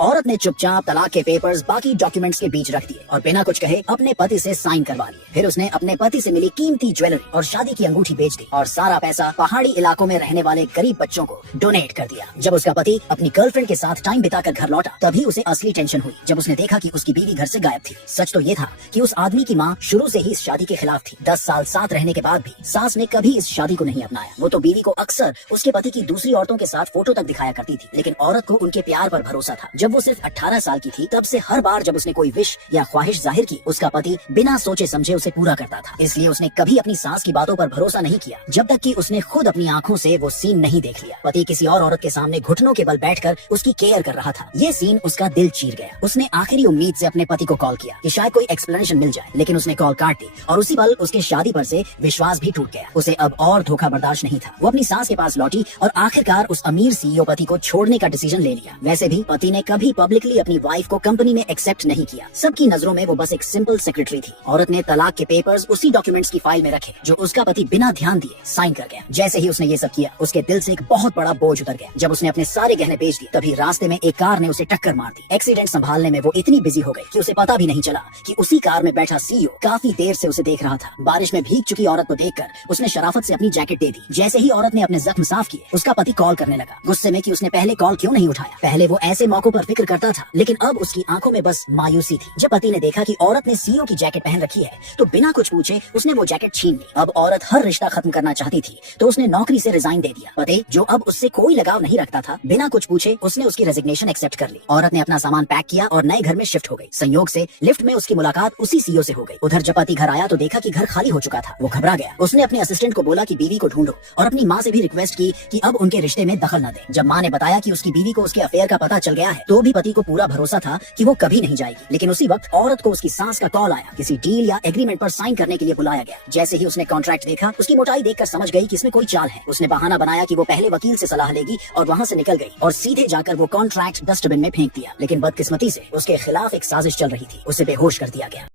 औरत ने चुपचाप तलाक के पेपर्स बाकी डॉक्यूमेंट्स के बीच रख दिए और बिना कुछ कहे अपने पति से साइन करवा लिए। फिर उसने अपने पति से मिली कीमती ज्वेलरी और शादी की अंगूठी बेच दी और सारा पैसा पहाड़ी इलाकों में रहने वाले गरीब बच्चों को डोनेट कर दिया। जब उसका पति अपनी गर्लफ्रेंड के साथ टाइम बिताकर घर लौटा तभी उसे असली टेंशन हुई जब उसने देखा कि उसकी बीवी घर से गायब थी। सच तो ये था कि उस आदमी की माँ शुरू से ही इस शादी के खिलाफ थी। 10 साल साथ रहने के बाद भी सास ने कभी इस शादी को नहीं अपनाया। वो तो बीवी को अक्सर उसके पति की दूसरी औरतों के साथ फोटो तक दिखाया करती थी, लेकिन औरत को उनके प्यार पर भरोसा था। जब वो सिर्फ 18 साल की थी तब से हर बार जब उसने कोई विश या ख्वाहिश जाहिर की उसका पति बिना सोचे समझे उसे पूरा करता था। इसलिए उसने कभी अपनी सास की बातों पर भरोसा नहीं किया जब तक कि उसने खुद अपनी आंखों से वो सीन नहीं देख लिया। पति किसी और औरत के सामने घुटनों के बल बैठकर उसकी केयर कर रहा था। ये सीन उसका दिल चीर गया। उसने आखिरी उम्मीद से अपने पति को कॉल किया कि शायद कोई एक्सप्लेनेशन मिल जाए, लेकिन उसने कॉल काट दी और उसी पल उसके शादी पर से विश्वास भी टूट गया। उसे अब और धोखा बर्दाश्त नहीं था। वो अपनी सास के पास लौटी और आखिरकार उस अमीर सीईओ पति को छोड़ने का डिसीजन ले लिया। वैसे भी पति ने कभी पब्लिकली अपनी वाइफ को कंपनी में एक्सेप्ट नहीं किया। सबकी नजरों में वो बस एक सिंपल सेक्रेटरी थी। औरत ने तलाक के पेपर्स उसी डॉक्यूमेंट्स की फाइल में रखे जो उसका पति बिना ध्यान दिए साइन कर गया। जैसे ही उसने ये सब किया उसके दिल से एक बहुत बड़ा बोझ उतर गया। जब उसने अपने सारे गहने बेच दिए तभी रास्ते में एक कार ने उसे टक्कर मार दी। एक्सीडेंट संभालने में वो इतनी बिजी हो गई कि उसे पता भी नहीं चला कि उसी कार में बैठा सीईओ काफी देर से उसे देख रहा था। बारिश में भीग चुकी औरत को देखकर उसने शराफत से अपनी जैकेट दे दी। जैसे ही औरत ने अपने जख्म साफ किए उसका पति कॉल करने लगा, गुस्से में कि उसने पहले कॉल क्यों नहीं उठाया। पहले वो ऐसे मौकों पर फिक्र करता था, लेकिन अब उसकी आंखों में बस मायूसी थी। जब पति ने देखा कि औरत ने सीईओ की जैकेट पहन रखी है तो बिना कुछ पूछे उसने वो जैकेट छीन ली। अब औरत हर रिश्ता खत्म करना चाहती थी तो उसने नौकरी से रिजाइन दे दिया। पति जो अब उससे कोई लगाव नहीं रखता था, बिना कुछ पूछे उसने उसकी रेजिग्नेशन एक्सेप्ट कर ली। औरत ने अपना सामान पैक किया और नए घर में शिफ्ट हो गई। संयोग से लिफ्ट में उसकी मुलाकात उसी सीईओ से हो गई। उधर जब पति घर आया तो देखा कि घर खाली हो चुका था। वो घबरा गया। उसने अपने असिस्टेंट को बोला कि बीवी को ढूंढो और अपनी माँ से भी रिक्वेस्ट की कि अब उनके रिश्ते में दखल न दे। जब माँ ने बताया कि उसकी बीवी को उसके अफेयर का पता चल गया है तो भी पति को पूरा भरोसा था कि वो कभी नहीं जाएगी। लेकिन उसी वक्त औरत को उसकी सास का कॉल आया। किसी डील या एग्रीमेंट पर साइन करने के लिए बुलाया गया। जैसे ही उसने कॉन्ट्रैक्ट देखा उसकी मोटाई देखकर समझ गई कि इसमें कोई चाल है। उसने बहाना बनाया कि वो पहले वकील से सलाह लेगी और वहाँ से निकल गई और सीधे जाकर वो कॉन्ट्रैक्ट डस्टबिन में फेंक दिया। लेकिन बदकिस्मती से उसके खिलाफ एक साजिश चल रही थी। उसे बेहोश कर दिया गया।